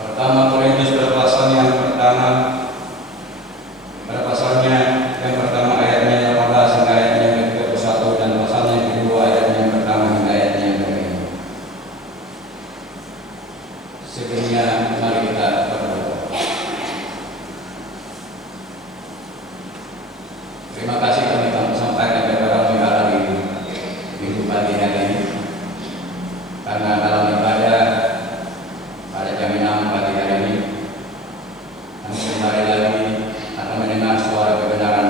Pertama Korintus pada pasal yang pertama, pada pasalnya yang pertama ayatnya 18 hingga ayatnya yang ke-31 dan pasalnya yang kedua ayatnya yang pertama hingga ayatnya yang ke-5. Sebelumnya mari kita berdoa. Terima kasih kami sampaikan kepada Allah di minggu pagi hari ini, karena dalam ibadah pada jam 6 pagi hari ini kami kembali lagi akan mendengar suara kebenaran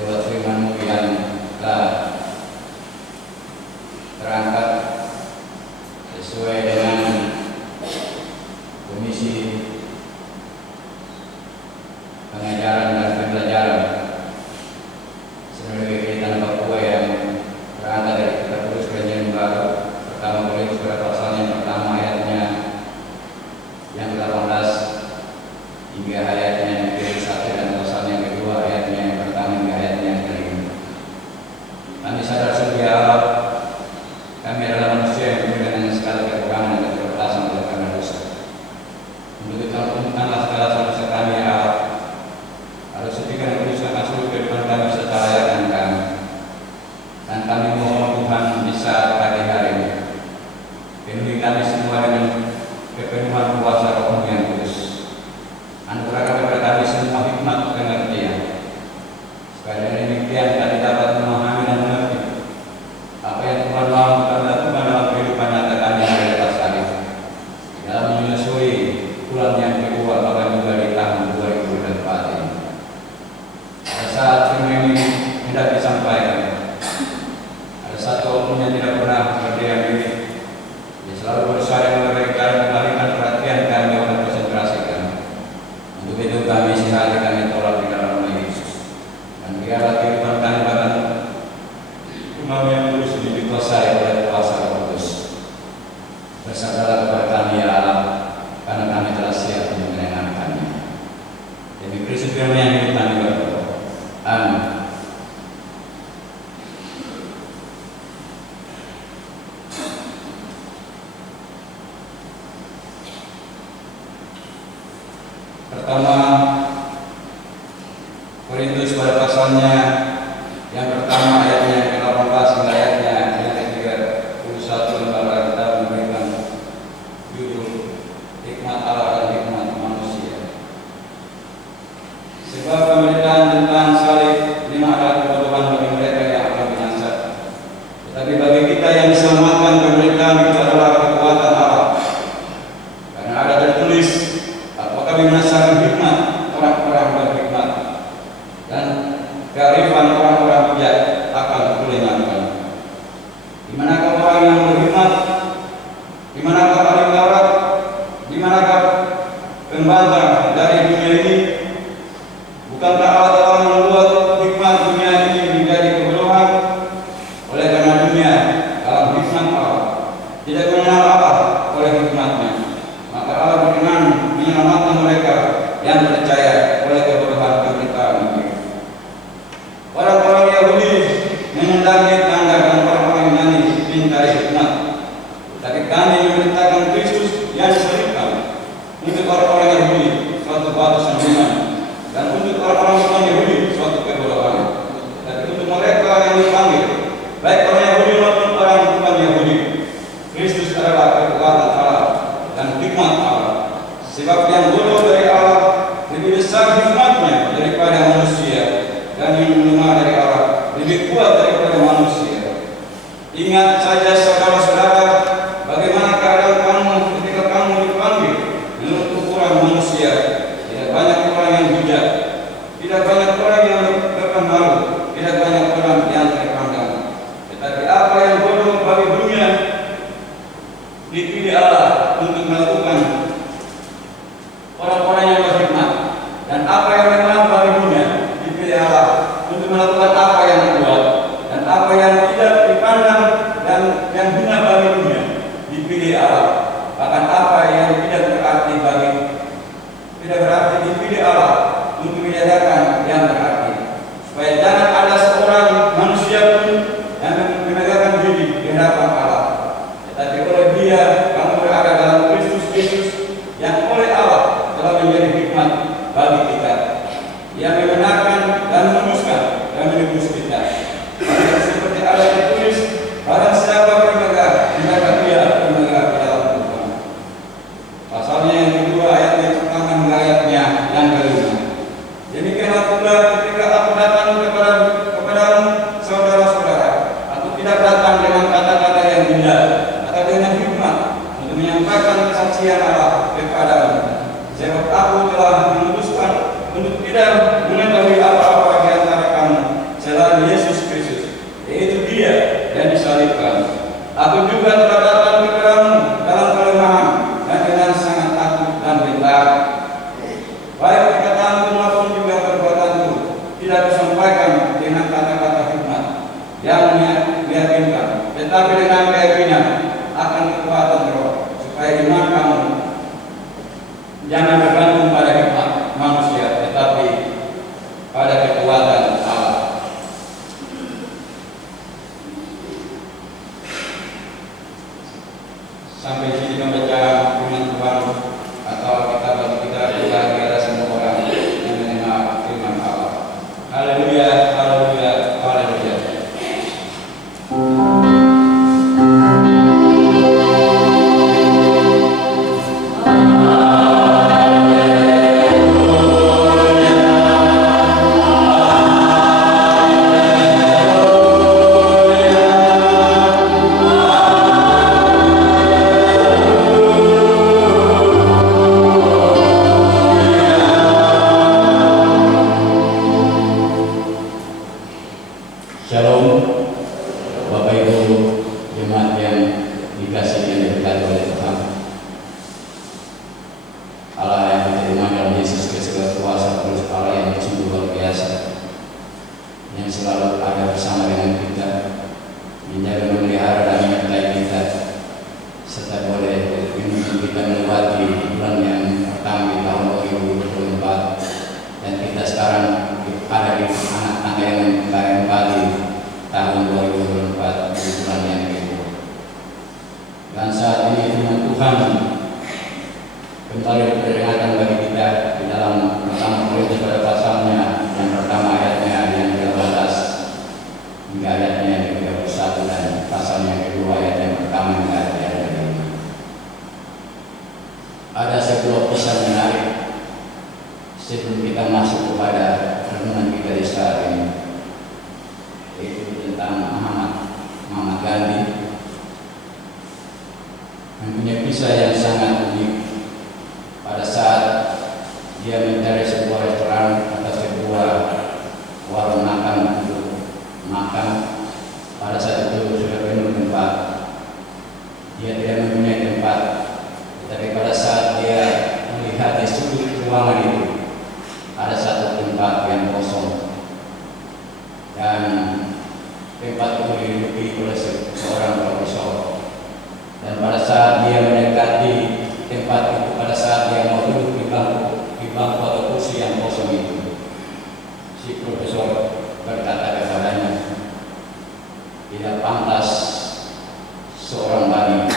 lewat firman-Mu yang telah terangkat sesuai dengan komisi pengajaran dan pembelajaran sebagai kegiatan Papua yang berangkat dari kitab tulis Perjanjian Baru pertama Korintus pada pasal yang pertama ayatnya yang ke-18 hingga ayatnya yang ke-1 dan pasal yang kedua ayatnya yang pertama hingga ayatnya yang ke-5. Kami sadar sungguh ya Allah, kami adalah manusia yang penuh dengan segala kekurangan dan keterbatasan oleh karena dosa. Untuk itu tunjukkanlah segala dosa kami ya Allah. Harus setikan kuduskan seluruh kehidupan kami serta layanan kami. Dan kami mohon Tuhan bisa pagi hari ini penuhi kami semua dengan kepenuhan kuasa Roh-Mu yang kudus. Anugerahkan kepada kami semua hikmat pengertian, supaya dengan demikian kami dapat memahami dan mengerti apa yang Tuhan mau kami lakukan dalam kehidupan nyata kami yang ada atas kami dalam menyusui bulan yang kedua bahkan juga di tahun 2024 ini. Pada saat firman ini hendak disampaikan, ada satu oknum yang tidak pernah berdiam diri. Dia selalu berusaha dengan mengalihkan perhatian kami oleh konsentrasi kami. Untuk itu kami sehari kami tolak di dalam nama Yesus. Dan biarlah kehidupan kami bahkan rumah yang kudus ini dikuasai oleh kuasa Roh Kudus. Bersabdalah kepada kami ya Allah, karena kami telah siap untuk mendengarkannya. Demi Kristus firman yang hidup kami berdoa. Amin. Pertama Korintus pada pasalnya yang pertama ayatnya yang ke-18 hingga ayatnya yang ke-31 lembaga kita memberikan judul hikmat Allah dan hikmat manusia. Sebab pemberitaan tentang salib ini adalah kebodohan bagi mereka yang akan binasa, tetapi bagi kita yang diselamatkan pemberitaan itu adalah kekuatan Allah. Karena ada tertulis, apakah binasakan hikmat orang-orang berhikmat dan kearifan orang-orang bijak akan kulingankan. Di manakah orang yang berhikmat? Di manakah ahli Taurat? Di manakah pembantah dari dunia ini? Bukankah Allah telah membuat hikmat dunia ini menjadi kebodohan? Oleh karena dunia dalam hikmat Allah tidak mengenal Allah oleh hikmatnya, maka Allah berkenan menyelamatkan mereka yang percaya oleh kebodohan pemberitaan ini. Orang-orang Yahudi mengendangi tanda dan orang-orang Yunani mencari hikmat, tapi kami memberitakan Kristus yang disalibkan. Untuk orang-orang Yahudi suatu batu sandungan, dan untuk orang-orang bukan Yahudi suatu kebodohan. Tapi untuk mereka yang dipanggil, baik orang Yahudi maupun orang bukan Yahudi, Kristus adalah kekuatan Allah dan hikmat Allah. Sebab yang bodoh dari Allah lebih besar hikmatnya daripada manusia, dan yang lemah dari Allah lebih kuat daripada manusia. Ingat saja saudara-saudara, bagaimana keadaan kamu ketika kamu dipanggil menurut ukuran manusia. Tidak banyak orang yang bijak, tidak banyak orang yang berpengaruh, tidak banyak orang yang terpandang. Tetapi apa yang bodoh bagi dunia dipilih Allah untuk melakukan orang yang oleh Allah telah menjadi hikmat bagi kita, yang membenarkan dan memuluskan dan menebus kita. Seperti ada yang ditulis, barang siapa bermegah, hendaklah dia bermegah di dalam Tuhan. Pasalnya yang kedua, ayatnya pertama hingga ayatnya yang kelima. Demikianlah pula ketika aku datang kepadamu, saudara-saudara, aku tidak datang dengan kata-kata yang indah atau dengan hikmat untuk menyampaikan kesaksian Allah kepadamu. Sebab aku telah memutuskan untuk tidak mengetahui apa-apa di antara kamu selain Yesus Kristus, yaitu Dia yang disalibkan. Aku juga telah datang kepadamu dalam kelemahan dan dengan sangat takut dan gentar. Baik perkataanku maupun juga perbuatanku tidak kusampaikan dengan kata-kata hikmat yang meyakinkan, tetapi dengan keyakinan akan kekuatan Roh, supaya iman kamu jangan bergantung pada hikmat manusia, tetapi pada kekuatan Allah. Sampai sini membaca firman Tuhan, atau kita bagi kita ada semua orang yang menerima firman Allah. Haleluya, haleluya, haleluya. Shalom, Bapak Ibu jemaat yang dikasihi dan diberkati oleh Tuhan. Allah yang diterima dalam Yesus Kristus kuasa terus, Allah yang sungguh luar biasa, yang selalu ada bersama dengan kita, menjaga, memelihara dan menyertai kita, serta boleh menuntun kita melewati bulan yang pertama di tahun 2024, dan kita sekarang ada di anak tangga yang kembali tahun 2024 di bulan yang kedua. Dan saat ini firman Tuhan kembali diperingatkan bagi kita di dalam pertama Korintus pada pasalnya yang pertama ayatnya yang 13 hingga ayatnya yang 31, dan pasal yang kedua ayat yang pertama hingga ayat yang kelima. Ada sebuah pesan menarik sebelum kita masuk kepada renungan kita di saat ini, yaitu tentang Mahatma Gandhi, yang punya kisah yang sangat unik. Pada saat dia mencari sebuah restoran atau sebuah warung makan untuk makan, pada saat itu sudah penuh tempat, dia tidak mempunyai tempat. Tetapi pada saat dia melihat di sudut ruangan itu ada satu tempat yang kosong, dan tempat itu diduduki oleh seorang profesor. Dan pada saat dia mendekati tempat itu, pada saat dia mau duduk di bangku atau kursi yang kosong itu, si profesor berkata kepadanya, tidak pantas seorang bayi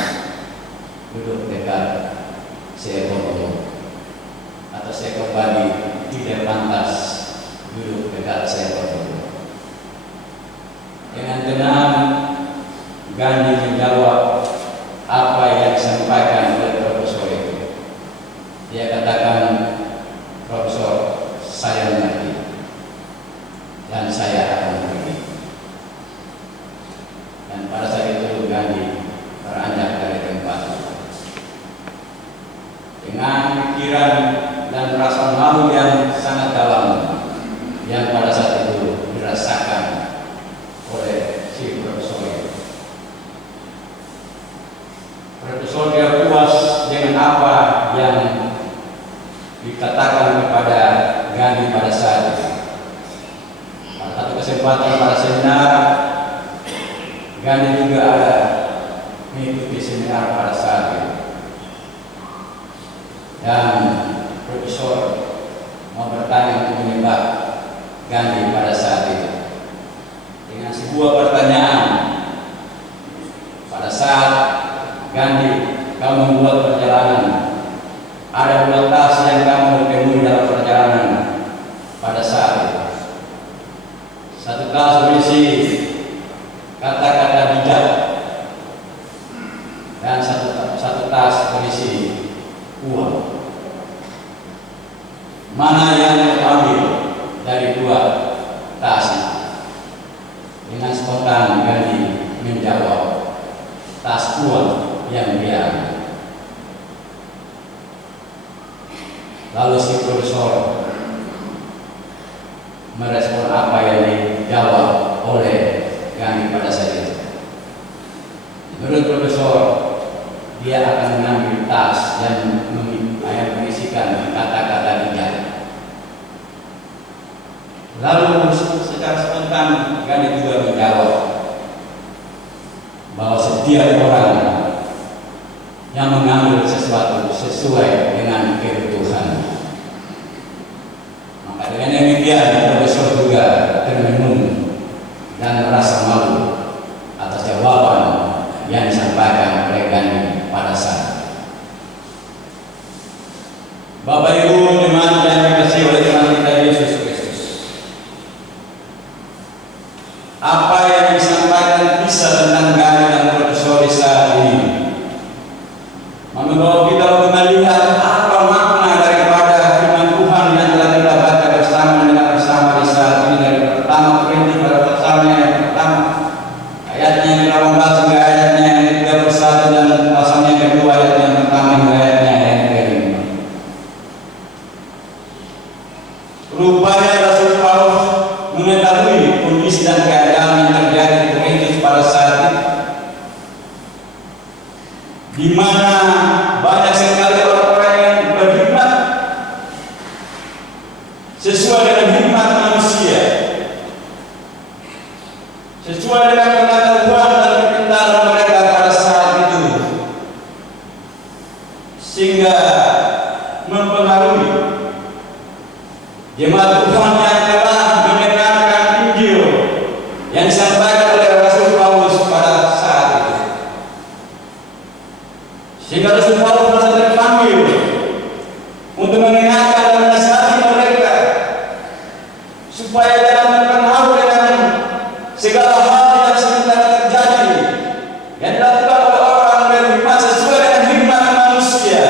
duduk dekat seekor burung, atau seekor bayi tidak pantas duduk dekat seekor burung. Dengan tenang Gandhi menjawab apa yang disampaikan oleh profesor itu. Dia katakan, Profesor, saya mengerti dan saya akan pergi. Dan pada saat itu Gandhi beranjak dari tempat itu dengan pikiran dan rasa malu yang sangat dalam yang pada saat itu dirasakan oleh si profesor itu. Profesor dia puas dengan apa yang dikatakan kepada Gandhi pada saat itu. Pada satu kesempatan pada seminar, Gandhi juga ada mengikuti seminar pada saat itu. Dan profesor mau bertanya untuk menyembah Gandhi pada saat itu dengan sebuah pertanyaan. Pada saat Gandhi, kau membuat perjalanan ada 2 tas yang kamu temui dalam perjalanan pada saat itu. Satu tas berisi kata-kata bijak dan satu tas berisi uang. Mana yang diambil dari 2 tas? Dengan spontan Gandhi menjawab, tas uang yang dia ambil. Lalu si profesor merespon apa yang dijawab oleh Gandhi pada saat itu. Menurut profesor, dia akan mengambil tas yang berisikan kata-kata bijak. Lalu secara spontan Gandhi juga menjawab bahwa setiap orang yang mengambil sesuatu sesuai dengan kebutuhan. Maka dengan demikian profesor juga termenung dan merasa malu atas jawaban yang disampaikan oleh Gandhi pada saat. Bapak Ibu jemaat yang dikasihi oleh Tuhan kita Yesus Kristus, apa yang disampaikan bisa tentang Gandhi dan profesor di saat ini membawa kita untuk melihat apa makna daripada firman Tuhan yang telah kita baca bersama di saat ini, dari pertama Korintus pada pasalnya yang pertama ayatnya yang 18 hingga ayatnya yang 31 dan pasalnya yang kedua ayatnya yang pertama hingga ayatnya yang kelima. Rupanya Rasul Paulus mengetahui kondisi dan keadaan yang terjadi di Korintus pada saat itu, di mana banyak sekali orang-orang yang berkhidmat sesuai dengan hikmat manusia, sesuai dengan pengetahuan dan kepintaran mereka pada saat itu, sehingga mempengaruhi jemaat Tuhan yang telah mendengarkan Injil yang disampaikan oleh Rasul Paulus pada saat itu. Sehingga Rasul Paulus merasa terpanggil untuk mengingatkan dan menasihati mereka supaya jangan terpengaruh dengan segala hal yang sementara terjadi yang dilakukan oleh orang berhikmat sesuai dengan hikmat manusia,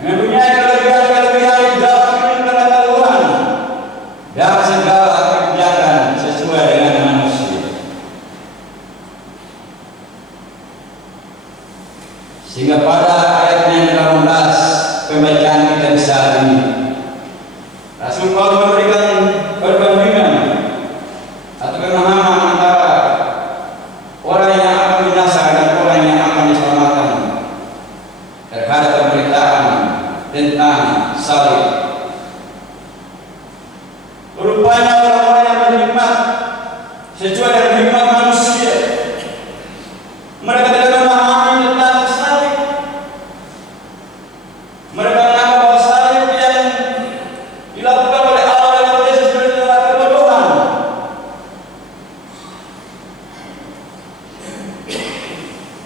yang mempunyai kelebihan-kelebihan di dalam pengetahuan dan segala kebijakan sesuai dengan manusia. Sehingga pada ayatnya yang 18 pembacaan kita di saat ini, Rasul Paulus memberikan perbandingan atau pemahaman antara orang yang akan binasa dan orang yang akan diselamatkan terhadap pemberitaan tentang salib. Rupanya orang-orang yang berhikmat sesuai dengan hikmat manusia, mereka tidak memahami tentang salib. Mereka menganggap bahwa salib yang dilakukan oleh Allah dan Yesus adalah kebodohan.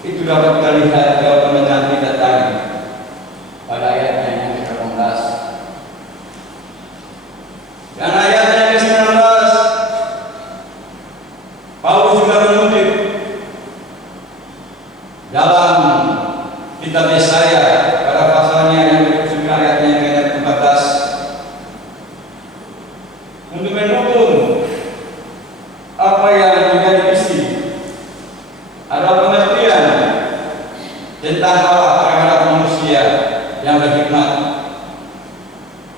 Itu dapat kita lihat dari pembacaan kita tadi pada ayatnya yang ke-18 dan ayatnya yang ke-19. Paulus juga mengutip dalam kitab Yesaya pada pasalnya yang ke-9 ayatnya yang ke-14 untuk mendukung apa yang menjadi isi adalah pengertian tentang Allah terhadap manusia yang berhikmat,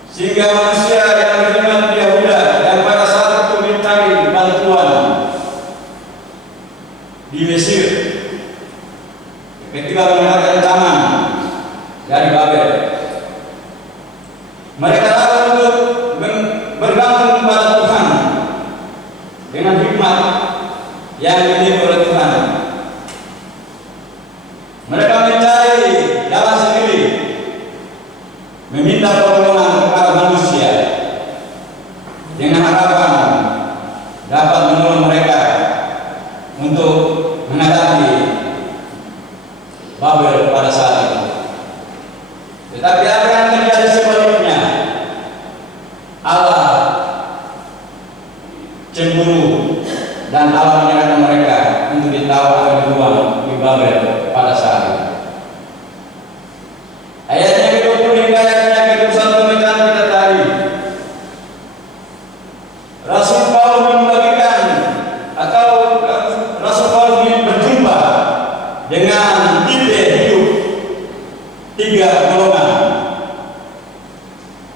sehingga manusia yang berhikmat di Yahuda yang pada saat itu mencari bantuan di Mesir ketika menghadapi ancaman dari Babel, mereka lalu untuk bergantung kepada Tuhan dengan hikmat yang dimiliki oleh Tuhan. Mereka mencari jalan sendiri, meminta pertolongan kepada manusia dengan harapan dapat menolong mereka untuk menghadapi Babel pada saat itu. Tetapi apa yang terjadi sebaliknya? Allah cemburu dan Allah menyerahkan mereka untuk ditawa dan dibuang di Babel pada saat itu. Ayatnya ke-20 hingga ayatnya ke-21 mencari kita tadi. Rasul Paulus membagikan atau Rasul Paulus berjumpa dengan tipe hidup 3 golongan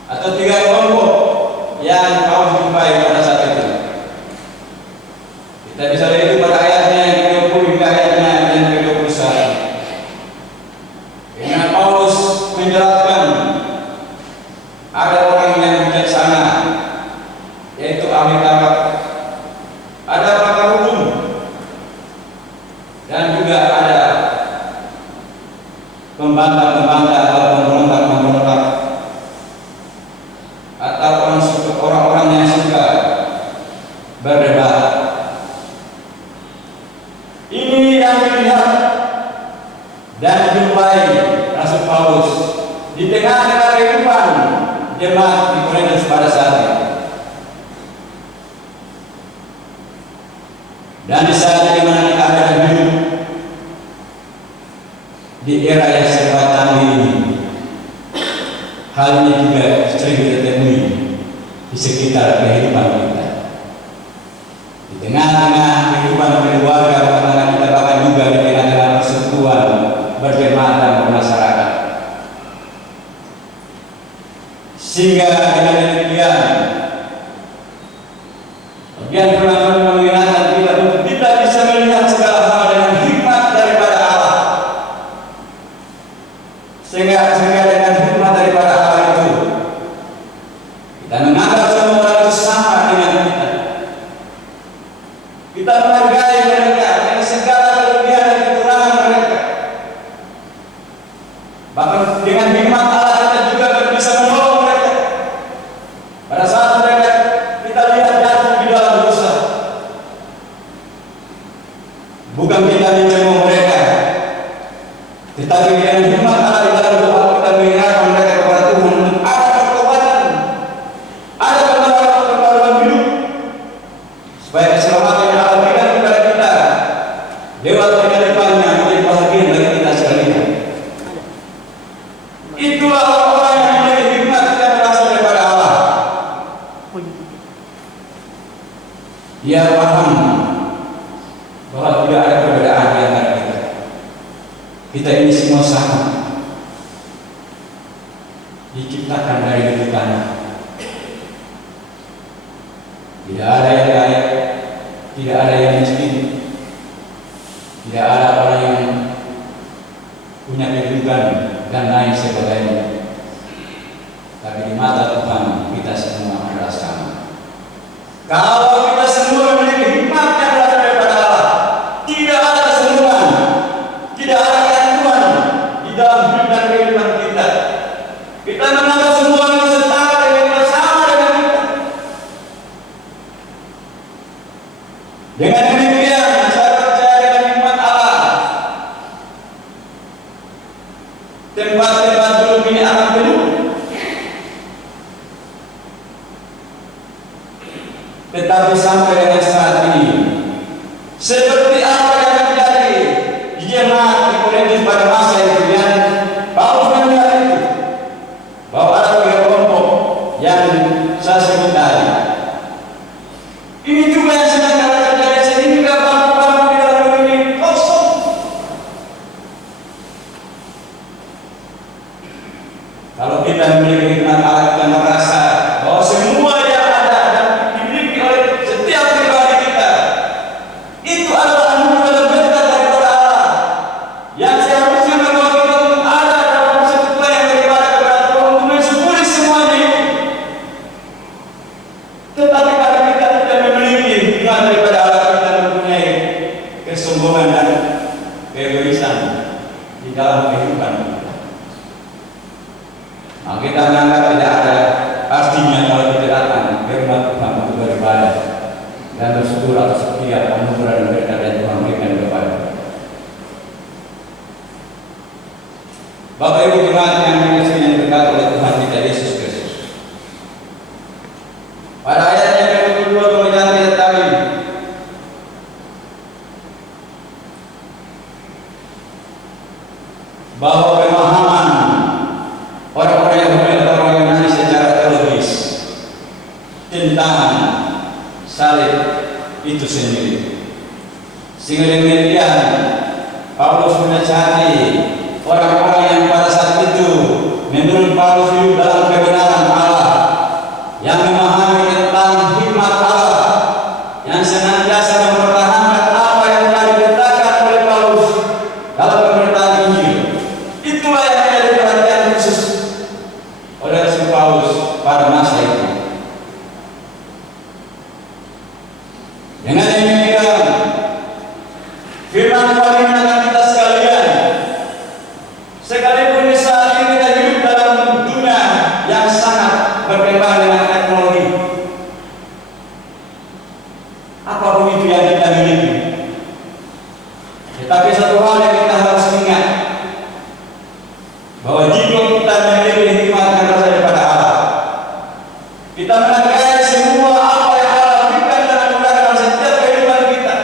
atau 3 kelompok yang Paulus jumpai pada saat itu. Kita bisa lihat itu pada ayatnya yang ke-20 hingga ayatnya yang ke-21. Dengan Paulus menjelaskan ada orang yang bijaksana, yaitu ahli Taurat, ada pakar hukum, dan juga ada pembantah-pembantah atau pemberontak-pemberontak atau orang-orang yang suka berdebat. Ini yang dilihat dan dijumpai Rasul Paulus di tengah-tengah kehidupan jemaat di Korintus pada saat itu. Dan di saat di mana kita ada hidup di era yang serba canggih ini, hal ini juga sering kita temui di sekitar kehidupan kita. Di tengah-tengah kehidupan keluarga, bahkan kita bahkan juga di tengah-tengah persekutuan berjemaat dan bermasyarakat. Sehingga dengan demikian, bagian firman mengingatkan kita untuk kita bisa melihat segala hal dengan hikmat daripada Allah. Sehingga dengan hikmat daripada Allah itu, kita menganggap semua orang itu sama dengan kita. Kita menghargai mereka dengan segala kelebihan dan kekurangan mereka. Bahkan dengan hikmat Allah kita juga bisa menolong mereka pada saat mereka kita lihat jatuh di dalam dosa. Bukan kita mencemooh mereka, tetapi dengan hikmat Allah di dalam doa kita mengingatkan mereka kepada Tuhan untuk ada pertobatan, ada pertobatan hidup, supaya keselamatan yang Allah berikan kepada kita lewat kehidupannya menjadi bahagian bagi kita sekalian. Itulah orang yang memiliki hikmat yang berasal daripada Allah. Dia paham bahwa tidak ada perbedaan di antara kita. Kita ini semua sama, diciptakan dari bumi tanah. Tidak ada yang kaya, tidak ada yang miskin, tidak ada orang yang punya kedudukan dan lain sebagainya. Tapi di mata Tuhan kita semua adalah sama. Kalau kita semua memiliki hikmat yang berasal daripada Allah, tidak ada keseluruhan, tidak ada ketentuan di dalam hidup dan kehidupan kita. Kita menganggap semua yang setara dengan kita, sama dengan kita. Dengan demikian, saya percaya dengan hikmat Allah, tempat-tempat dulu ini akan penuh. Tetapi sampai dengan saat ini, seperti apa yang terjadi di jemaat di Korintus pada masa itu, yang Paulus melihat itu, bahwa ada 3 kelompok yang saya sebut tadi. Ini juga yang sedang terjadi, sehingga bangku-bangku di dalam ini kosong. Kalau kita memiliki hikmat Allah, kita merasa bahwa semua yang ada dan dimiliki oleh setiap pribadi kita itu adalah anugerah dan berkat daripada Allah, yang seharusnya membawa kita untuk ada dalam persekutuan yang beribadah kepada Tuhan untuk mensyukuri semuanya itu. Tetapi kalau kita tidak memiliki hikmat daripada Allah, kita mempunyai kesombongan dan keegoisan di dalam kehidupan kita. Nah, kita menganggap tidak ada pastinya kalau kita datang ke rumah Tuhan untuk beribadah dan bersyukur atas setiap anugerah dan berkat yang Tuhan berikan kepada kita. Bapak Ibu jemaat yang dikasihi bentangan salib itu sendiri. Sehingga demikian Paulus menasihati orang-orang yang pada saat itu menurut Paulus hidup dalam kebenaran Allah, yang memahami tentang hikmat Allah, yang senantiasa mempertahankan apa yang telah diberitakan oleh Paulus dalam pemberitaan Injil. Itulah yang menjadi perhatian khusus oleh Rasul Paulus pada masa itu. Dengan demikian, firman Tuhan mengingatkan kita sekalian, sekalipun di saat ini kita hidup dalam dunia yang sangat berkembang dengan teknologi, apapun itu yang kita miliki, tetapi satu hal yang kita harus ingat, bahwa jika kita memiliki hikmat yang berasal daripada Allah, kita menghargai semua apa yang Allah berikan dalam dalam setiap kehidupan kita.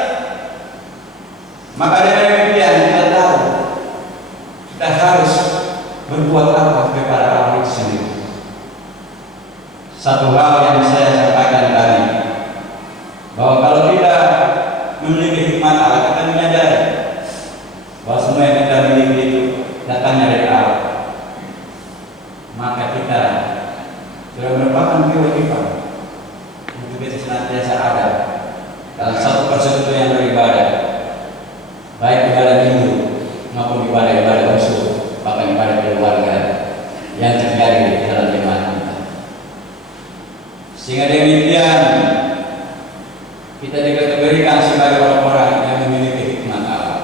Maka dengan demikian kita tahu kita harus berbuat apa kepada Allah itu sendiri. Satu hal yang saya sampaikan tadi, bahwa kalau kita memiliki hikmat Allah, kita menyadari bahwa semua yang kita miliki itu datangnya dari Allah. Maka kita sudah merupakan kewajiban untuk kita senantiasa ada dalam satu persekutuan yang beribadah, baik ibadah minggu maupun ibadah khusus, bahkan ibadah keluarga yang terjadi di dalam jemaat kita. Sehingga demikian kita dikategorikan sebagai orang-orang yang memiliki hikmat Allah.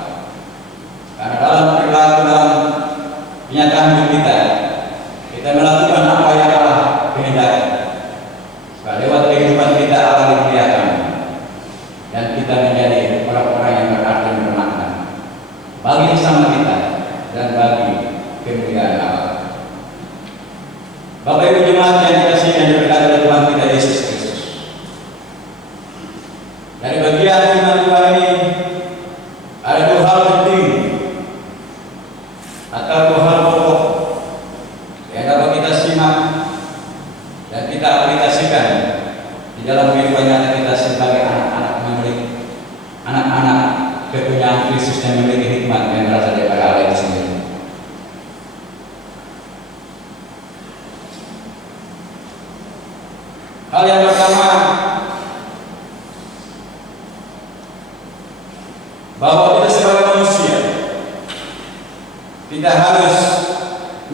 Karena dalam perilaku, dalam kenyataan hidup kita melakukan apa yang Allah kehendaki. Supaya lewat kehidupan kita Allah dimuliakan dan kita menjadi orang-orang yang berarti dan bermakna bagi sesama kita dan bagi kemuliaan Allah. Bapak Ibu jemaat yang dikasihi dan diberkati oleh Tuhan kita Yesus Kristus, dari bagian firman Tuhan ini ada dua hal penting atau dua hal pokok yang dapat kita simak dan kita aplikasikan di dalam kehidupan nyata kita sebagai anak-anak kepunyaan Kristus yang memiliki hikmat yang berasal dari Allah itu sendiri. Hal yang pertama, bahwa kita sebagai manusia, kita harus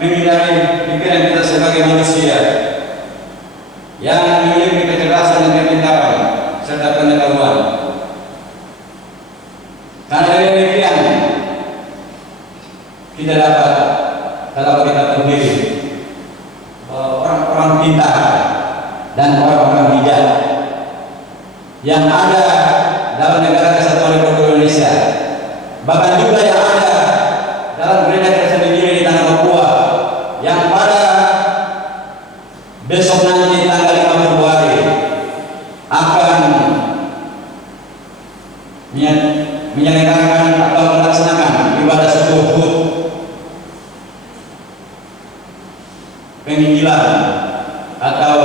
menghindari pikiran kita sebagai manusia yang memiliki kecerdasan dan kepintaran serta pengetahuan. Karena demikian kita dapat, kalau kita terpilih, orang-orang pintar dan orang-orang bijak yang ada dalam negara Kesatuan Republik Indonesia, bahkan juga yang ada dalam gereja Kristen Injil di Tanah Papua, yang pada besok nanti tanggal 5 Februari akan menyelenggarakan atau melaksanakan ibadah subuh Hud penginjilan atau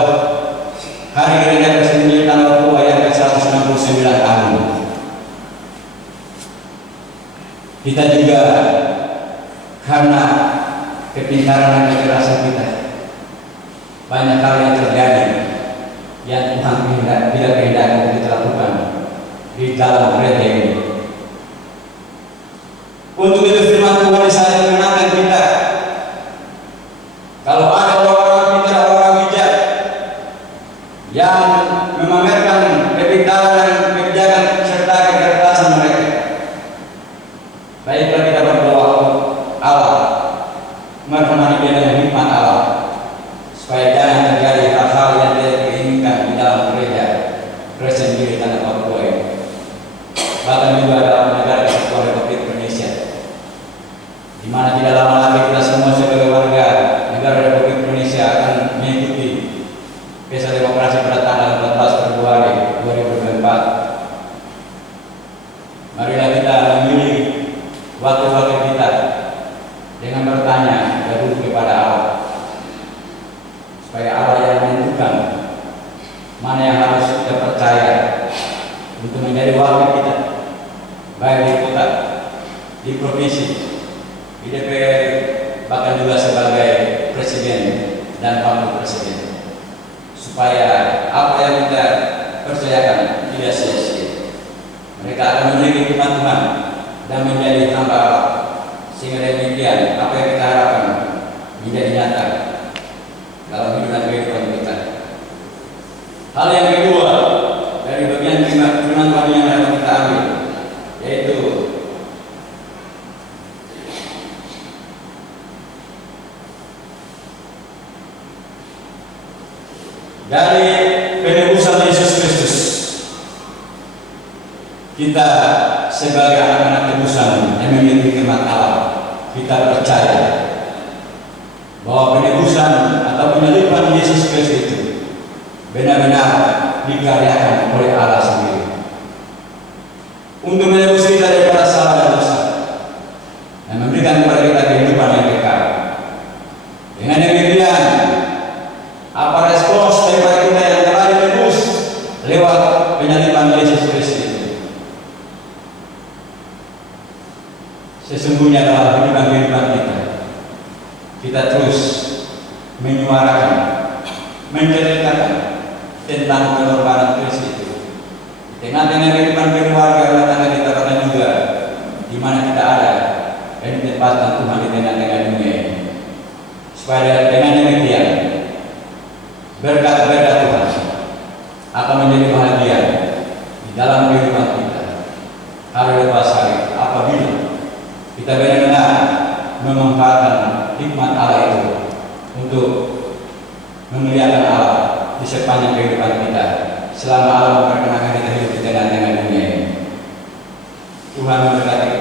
Hari Gereja Kristen Injil Tanah Papua yang ke-169 tahun. Kita juga karena kepintaran dan kecerdasan kita, banyak hal yang terjadi yang Tuhan tidak kehendaki untuk kita lakukan di dalam gereja ini. Untuk itu firman Tuhan di sana mengingatkan kita, kalau ada orang-orang pintar, orang bijak yang memamerkan kepintaran dan kebijakan serta kecerdasan mereka, baiklah kita berdoa Allah menemani dia dengan hikmat Allah, supaya jangan terjadi hal-hal yang tidak diinginkan di dalam gereja Kristen Injil Tanah Papua ini, bahkan juga dalam negara Kesatuan Republik Indonesia, di mana tidak lama lagi kita semua sebagai warga negara Republik Indonesia akan mengikuti pesta demokrasi pada tanggal 14 Februari 2024. Marilah kita memilih waktu-waktu kita dengan bertanya dahulu kepada Allah, supaya Allah yang menentukan mana yang harus kita percaya untuk menjadi wakil kita, baik di kota, di provinsi, di DPR, bahkan juga sebagai presiden dan wakil presiden, supaya apa yang kita percayakan tidak sia-sia. Mereka akan memiliki firman Tuhan dan menjadi hamba Allah, sehingga demikian apa yang kita harapkan menjadi nyata dalam hidup dan kehidupan kita. Hal yang kedua dari bagian firman Tuhan yang dapat kita ambil, yaitu dari penebusan Yesus Kristus. Kita sebagai anak-anak tebusan yang memiliki firman Allah, kita percaya bahwa penebusan atau penyaliban Yesus Kristus itu benar-benar dikaryakan oleh Allah sendiri untuk menebus kita daripada salah dan dosa dan memberikan kepada kita kehidupan yang kekal. Dengan demikian, apa respons daripada kita yang telah ditebus lewat penyaliban Yesus Kristus itu? Sesungguhnya dalam kehidupan kita terus menyuarakan, menceritakan tentang pengorbanan Kristus itu. Di tengah-tengah kehidupan keluarga, rumah tangga kita, bahkan juga di mana kita ada dan ditempatkan Tuhan di tengah-tengah dunia ini. Supaya dengan demikian berkat-berkat Tuhan akan menjadi bahagia di dalam kehidupan kita hari lepas hari, apabila kita benar-benar memanfaatkan hikmat Allah itu untuk memuliakan Allah di sepanjang kehidupan kita, selama Allah memperkenankan kita hidup di tengah-tengah dunia ini. Tuhan memberkati